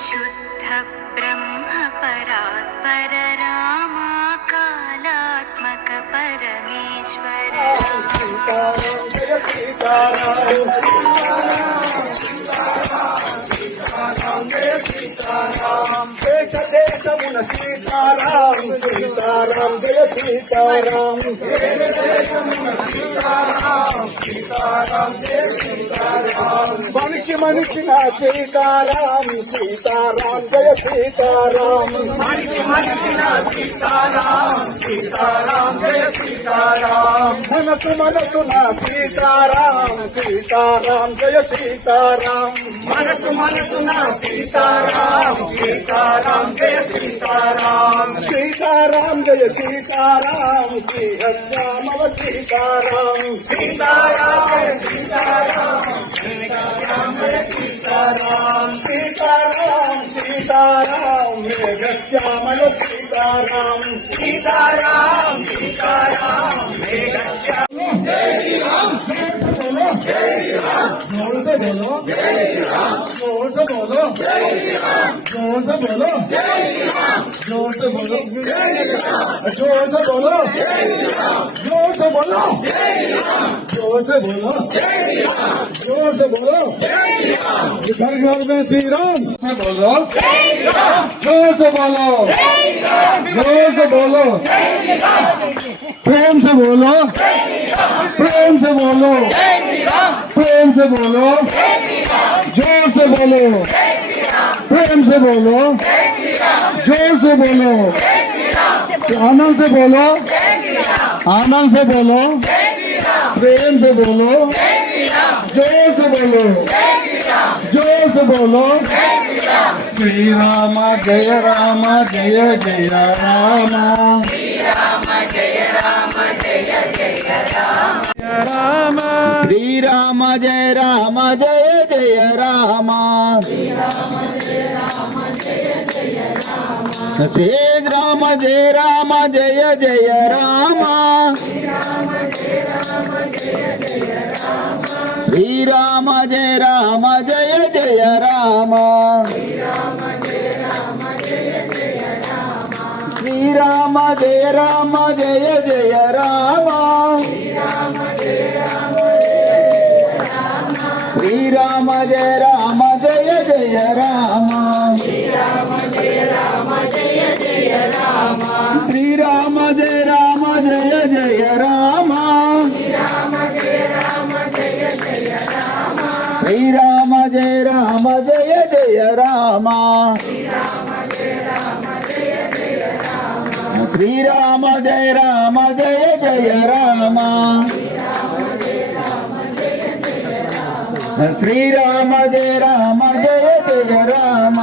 शुद्ध ब्रह्म परात्पर रामा कालात्मक परमेश्वर देशमुन सीताराम सीताराम जय सीताराम सीताराम जय सीताराम मनिषि मनिषि ना सीताराम सीताराम जय सीताराम मनिषि मनिषि ना सीताराम सीताराम जय सीताराम मनसु मनसु ना सीताराम सीताराम जय सीताराम मनसु मनसु ना सीताराम सीताराम जय सीताराम सीताराम जय सीताराम श्री श्याम सीताराम सीताराम जय सीताराम सीताराम जय सीताराम सीताराम सीताराम मेघ श्याम सीताराम सीताराम सीताराम मेघ श्याम जय राम जय राम जोर से बोलो जय राम जोर से बोलो जय राम जोर से बोलो जय राम जोर से बोलो जय राम जोर से बोलो जय राम जोर से बोलो जय राम जोर से बोलो जय राम जोर से बोलो जय राम घर घर में श्री राम से बोलो जय राम जोर से बोलो जय राम जोर से बोलो जय राम प्रेम से बोलो जय राम प्रेम से बोलो जय राम प्रेम से बोलो जोर से बोलो प्रेम से बोलो जोर से बोलो आनंद से बोलो आनंद से बोलो प्रेम से बोलो जोर से बोलो जोर से बोलो श्री राम जय राम जय जय राम श्री राम जय राम जय जय राम श्री राम जय राम जय जय राम श्री राम जय राम जय जय राम श्री राम जय राम जय जय राम श्री राम जय राम जय जय राम श्री राम जय राम जय जय राम श्री राम जय राम जय जय राम श्री राम जय राम जय जय राम श्री राम जय राम जय जय राम श्री राम जय राम जय जय राम श्री राम जय राम जय जय राम